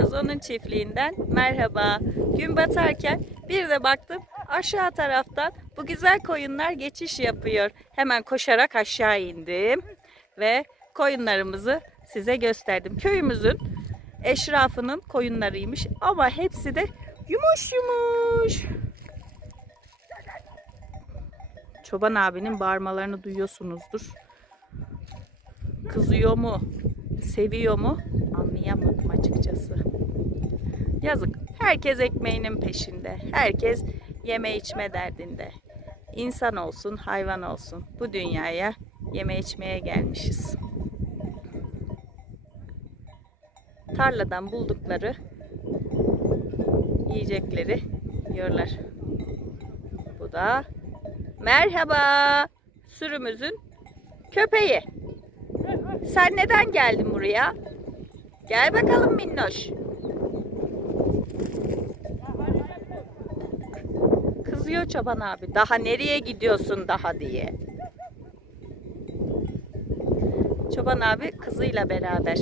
Çobanın çiftliğinden merhaba. Gün batarken bir de baktım aşağı taraftan bu güzel koyunlar geçiş yapıyor. Hemen koşarak aşağı indim ve koyunlarımızı size gösterdim. Köyümüzün eşrafının koyunlarıymış ama hepsi de yumuş yumuş. Çoban abinin bağırmalarını duyuyorsunuzdur. Kızıyor mu? Seviyor mu? Anlayamadım açıkçası. Yazık. Herkes ekmeğinin peşinde. Herkes yeme içme derdinde. İnsan olsun, hayvan olsun. Bu dünyaya yeme içmeye gelmişiz. Tarladan buldukları yiyecekleri yiyorlar. Bu da merhaba sürümüzün köpeği. Sen neden geldin buraya? Gel bakalım minnoş. Kızıyor çoban abi. Daha nereye gidiyorsun daha diye. Çoban abi kızıyla beraber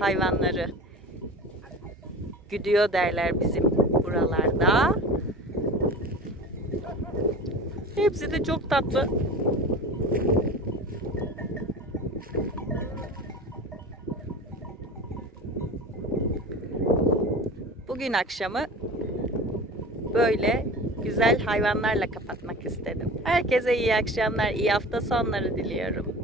hayvanları güdüyor derler bizim buralarda. Hepsi de çok tatlı. Bugün akşamı böyle güzel hayvanlarla kapatmak istedim. Herkese iyi akşamlar, iyi hafta sonları diliyorum.